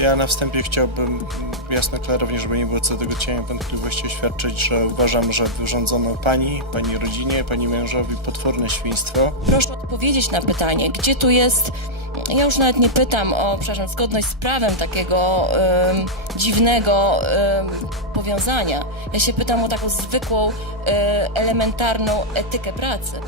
Ja na wstępie chciałbym jasno, klarownie, żeby nie było co do tego cienia wątpliwości oświadczyć, że uważam, że wyrządzono pani, pani rodzinie, pani mężowi potworne świństwo. Proszę odpowiedzieć na pytanie, gdzie tu jest. Ja już nawet nie pytam o, przepraszam, zgodność z prawem takiego em, dziwnego em, powiązania. Ja się pytam o taką zwykłą, e, elementarną etykę pracy.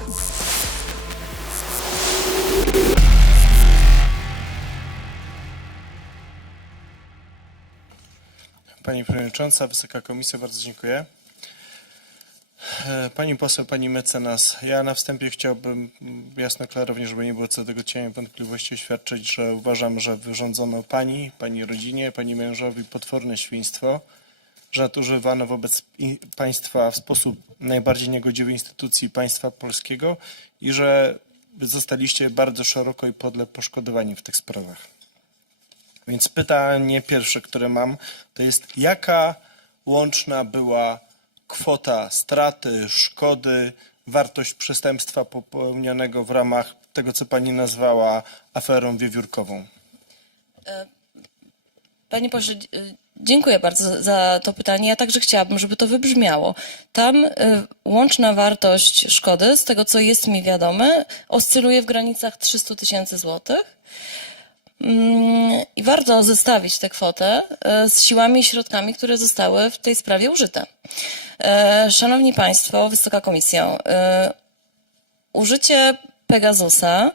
Pani Przewodnicząca, Wysoka Komisja, bardzo dziękuję. E, Pani poseł, pani mecenas, ja na wstępie chciałbym mm, jasno, klarownie, żeby nie było co do tego cienia wątpliwości oświadczyć, że uważam, że wyrządzono pani, pani rodzinie, pani mężowi potworne świństwo, że nadużywano wobec państwa w sposób najbardziej niegodziwy instytucji państwa polskiego i że zostaliście bardzo szeroko i podle poszkodowani w tych sprawach. Więc pytanie pierwsze, które mam, to jest jaka łączna była kwota straty, szkody, wartość przestępstwa popełnionego w ramach tego, co pani nazwała aferą wiewiórkową? Panie pośle, y, dziękuję bardzo za to pytanie. Ja także chciałabym, żeby to wybrzmiało. Tam y, łączna wartość szkody, z tego co jest mi wiadome, oscyluje w granicach 300 tysięcy złotych. Mm, I warto zestawić tę kwotę e, z siłami i środkami, które zostały w tej sprawie użyte. E, Szanowni Państwo, Wysoka Komisja, e, użycie Pegasusa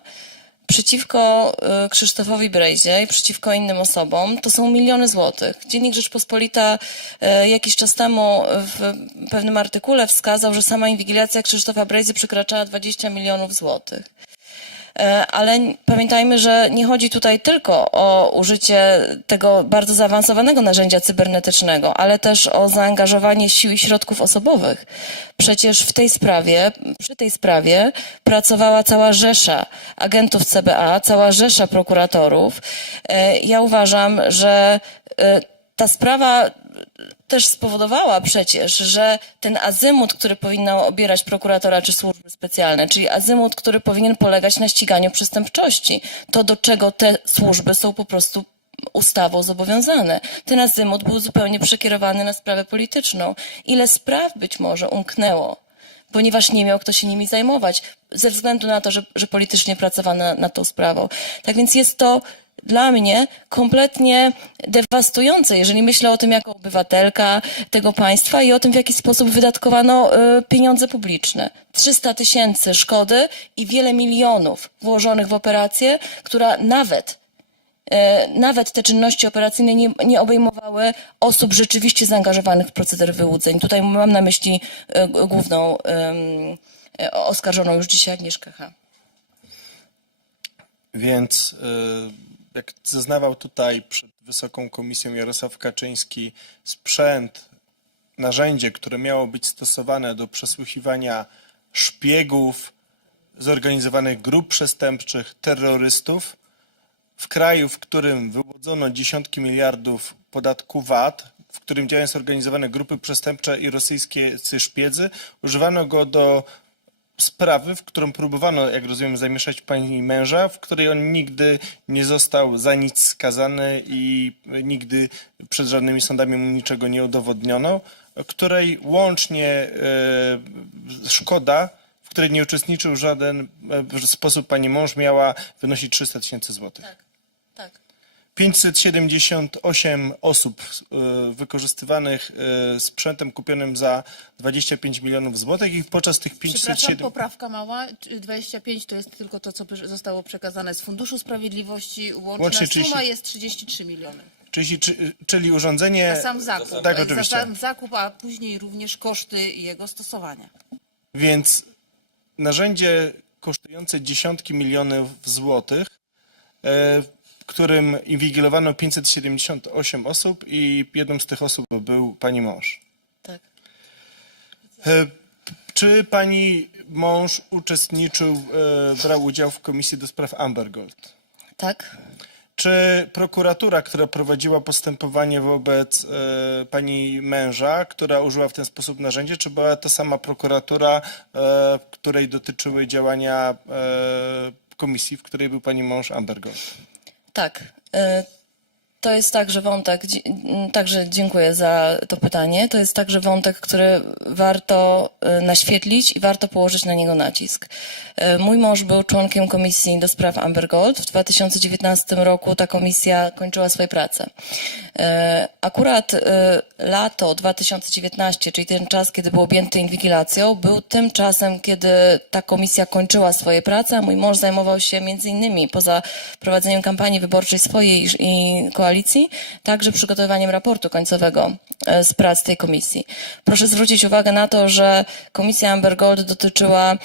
przeciwko Krzysztofowi Brejzie i przeciwko innym osobom to są miliony złotych. Dziennik Rzeczpospolita jakiś czas temu w pewnym artykule wskazał, że sama inwigilacja Krzysztofa Brejzy przekraczała 20 milionów złotych. E, Ale pamiętajmy, że nie chodzi tutaj tylko o użycie tego bardzo zaawansowanego narzędzia cybernetycznego, ale też o zaangażowanie sił i środków osobowych. Przecież w tej sprawie, przy tej sprawie pracowała cała rzesza agentów CBA, cała rzesza prokuratorów. E, Ja uważam, że e, ta sprawa też spowodowała przecież, że ten azymut, który powinna obierać prokuratora czy służby specjalne, czyli azymut, który powinien polegać na ściganiu przestępczości, to do czego te służby są po prostu ustawą zobowiązane. Ten azymut był zupełnie przekierowany na sprawę polityczną. Ile spraw być może umknęło, ponieważ nie miał kto się nimi zajmować, ze względu na to, że, że politycznie pracowano nad tą sprawą. Tak więc jest to dla mnie kompletnie dewastujące, jeżeli myślę o tym jako obywatelka tego państwa i o tym, w jaki sposób wydatkowano y, pieniądze publiczne. 300 tysięcy szkody i wiele milionów włożonych w operację, która nawet e, nawet te czynności operacyjne nie, nie obejmowały osób rzeczywiście zaangażowanych w proceder wyłudzeń. Tutaj mam na myśli g- główną oskarżoną już dzisiaj Agnieszkę H. Więc y, jak zeznawał tutaj przed Wysoką Komisją Jarosław Kaczyński, sprzęt, narzędzie, które miało być stosowane do przesłuchiwania szpiegów, zorganizowanych grup przestępczych, terrorystów, w kraju, w którym wyłodzono dziesiątki miliardów podatku VAT, w którym działają zorganizowane grupy przestępcze i rosyjskie szpiedzy, używano go do sprawy, w którą próbowano, jak rozumiem, zamieszać pani męża, w której on nigdy nie został za nic skazany i nigdy przed żadnymi sądami mu niczego nie udowodniono, której łącznie e, szkoda, w której nie uczestniczył żaden e, sposób pani mąż, miała wynosić 300 tysięcy złotych. Tak. 578 osób e, wykorzystywanych e, sprzętem kupionym za 25 milionów złotych i podczas tych Przepraszam, 507... poprawka mała. czy 25 to jest tylko to, co zostało przekazane z Funduszu Sprawiedliwości. Łączna Łącznie suma 30. jest 33 miliony. Czyli, czy- czyli urządzenie... A sam zakup. Tak, za sam zakup, a później również koszty jego stosowania. Więc narzędzie kosztujące dziesiątki milionów złotych, e, którym inwigilowano 578 osób i jedną z tych osób był pani mąż. tak. E, Czy pani mąż uczestniczył, e, brał udział w komisji do spraw Amber Gold? Tak. Czy prokuratura, która prowadziła postępowanie wobec e, pani męża, która użyła w ten sposób narzędzia, czy była to sama prokuratura, której dotyczyły działania komisji, w której był pani mąż Amber Gold? Tak. E, to jest także wątek, dzie- m, także dziękuję za to pytanie. To jest także wątek, który warto e, naświetlić i warto położyć na niego nacisk. E, Mój mąż był członkiem komisji do spraw Amber Gold. W 2019 roku ta komisja kończyła swoje prace. Akurat lato 2019, czyli ten czas, kiedy był objęty inwigilacją, był tym czasem, kiedy ta komisja kończyła swoje prace, a mój mąż zajmował się między innymi poza prowadzeniem kampanii wyborczej swojej i- koalicji, także przygotowywaniem raportu końcowego e, z prac tej komisji. Proszę zwrócić uwagę na to, że komisja Amber Gold dotyczyła mm,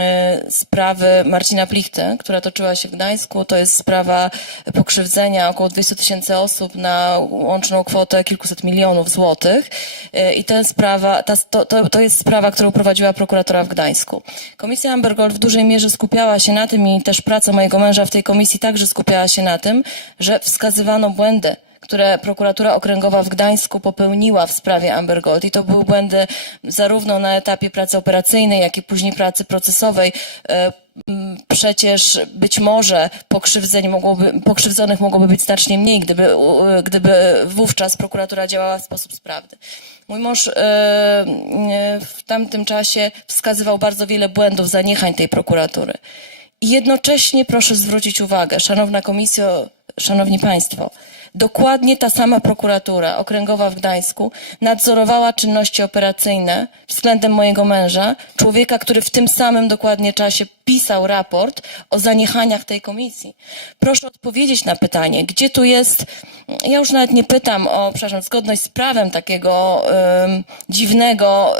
e, sprawy Marcina Plichty, która toczyła się w Gdańsku. To jest sprawa pokrzywdzenia około 200 tysięcy osób na łączną kwotę kilkuset milionów złotych. E, I ta sprawa, ta, to, to, to jest sprawa, którą prowadziła prokuratora w Gdańsku. Komisja Amber Gold w dużej mierze skupiała się na tym i też praca mojego męża w tej komisji także skupiała się na tym, że wskazywano błędy które prokuratura okręgowa w Gdańsku popełniła w sprawie Amber Gold i to były błędy zarówno na etapie pracy operacyjnej, jak i później pracy procesowej. Przecież być może pokrzywdzeń mogłoby, pokrzywdzonych mogłoby być znacznie mniej, gdyby, gdyby wówczas prokuratura działała w sposób sprawny. Mój mąż e, e, w tamtym czasie wskazywał bardzo wiele błędów, zaniechań tej prokuratury. Jednocześnie proszę zwrócić uwagę, szanowna komisjo, szanowni państwo, dokładnie ta sama prokuratura okręgowa w Gdańsku nadzorowała czynności operacyjne względem mojego męża, człowieka, który w tym samym dokładnie czasie pisał raport o zaniechaniach tej komisji. Proszę odpowiedzieć na pytanie, gdzie tu jest, ja już nawet nie pytam o, przepraszam, zgodność z prawem takiego dziwnego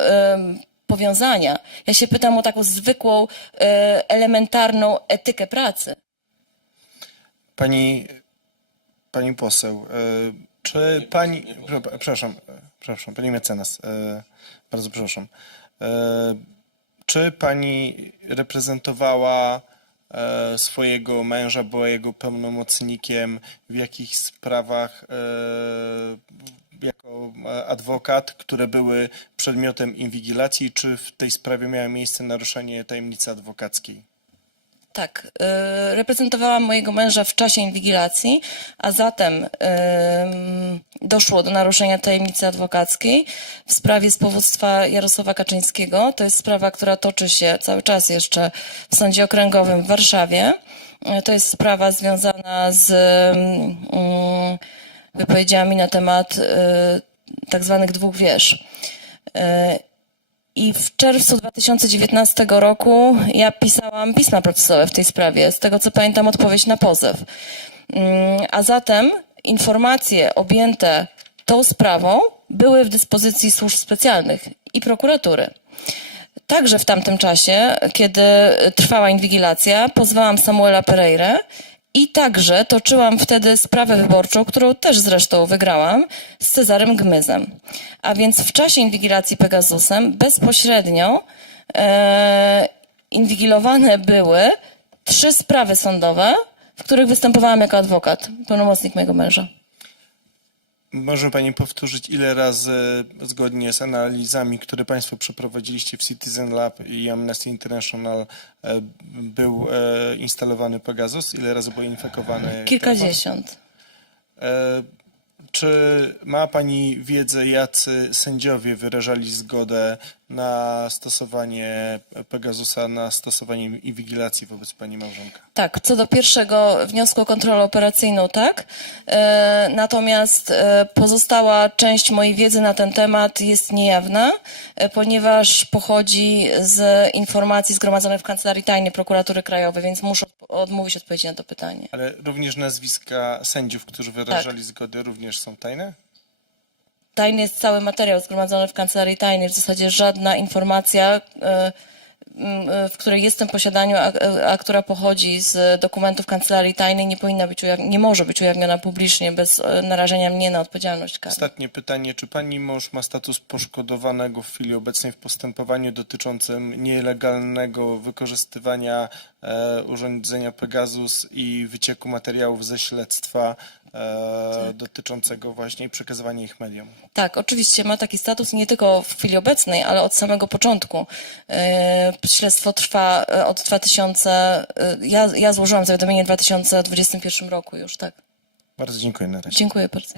powiązania. Ja się pytam o taką zwykłą, e, elementarną etykę pracy. Pani, pani poseł, e, czy pani, prze- przepraszam, e, przepraszam, pani mecenas, bardzo przepraszam. Czy pani reprezentowała swojego męża, była jego pełnomocnikiem w jakichś sprawach jako e, adwokat, które były przedmiotem inwigilacji, czy w tej sprawie miało miejsce naruszenie tajemnicy adwokackiej? Tak, y, reprezentowałam mojego męża w czasie inwigilacji, a zatem doszło do naruszenia tajemnicy adwokackiej w sprawie z Jarosława Kaczyńskiego. To jest sprawa, która toczy się cały czas jeszcze w Sądzie Okręgowym w Warszawie. Y, To jest sprawa związana z wypowiedziami na temat y, tak zwanych dwóch wież. Y, i w czerwcu 2019 roku ja pisałam pisma procesowe w tej sprawie, z tego co pamiętam odpowiedź na pozew. Mm, A zatem informacje objęte tą sprawą były w dyspozycji służb specjalnych i prokuratury. Także w tamtym czasie, kiedy trwała inwigilacja, pozwałam Samuela Pereira i także toczyłam wtedy sprawę wyborczą, którą też zresztą wygrałam, z Cezarym Gmyzem. A więc w czasie inwigilacji Pegasusem bezpośrednio e, inwigilowane były trzy sprawy sądowe, w których występowałam jako adwokat, pełnomocnik mojego męża. Może Pani powtórzyć, ile razy zgodnie z analizami, które Państwo przeprowadziliście w Citizen Lab i Amnesty International e, był e, instalowany Pegasus? Ile razy był infekowany? Kilkadziesiąt. E, Czy ma Pani wiedzę, jacy sędziowie wyrażali zgodę na stosowanie Pegasusa, na stosowanie inwigilacji wobec Pani małżonka? Tak, co do pierwszego wniosku o kontrolę operacyjną, tak. E, natomiast e, pozostała część mojej wiedzy na ten temat jest niejawna, e, ponieważ pochodzi z informacji zgromadzonych w Kancelarii Tajnej Prokuratury Krajowej, więc muszę odp- odmówić odpowiedzi na to pytanie. Ale również nazwiska sędziów, którzy wyrażali zgodę, również są tajne? Tajny jest cały materiał zgromadzony w Kancelarii Tajnej, w zasadzie żadna informacja, e, e, w której jestem w posiadaniu, a, a która pochodzi z dokumentów Kancelarii Tajnej, nie powinna być, ujaw- nie może być ujawniona publicznie bez e, narażenia mnie na odpowiedzialność karną. Ostatnie pytanie. Czy pani mąż ma status poszkodowanego w chwili obecnej w postępowaniu dotyczącym nielegalnego wykorzystywania e, urządzenia Pegasus i wycieku materiałów ze śledztwa e, dotyczącego właśnie przekazywania ich mediom? Tak, oczywiście ma taki status nie tylko w chwili obecnej, ale od samego początku. E, Śledztwo trwa e, od 2000, e, ja, ja złożyłam zawiadomienie w 2021 roku już, tak. Bardzo dziękuję na razie. Dziękuję bardzo.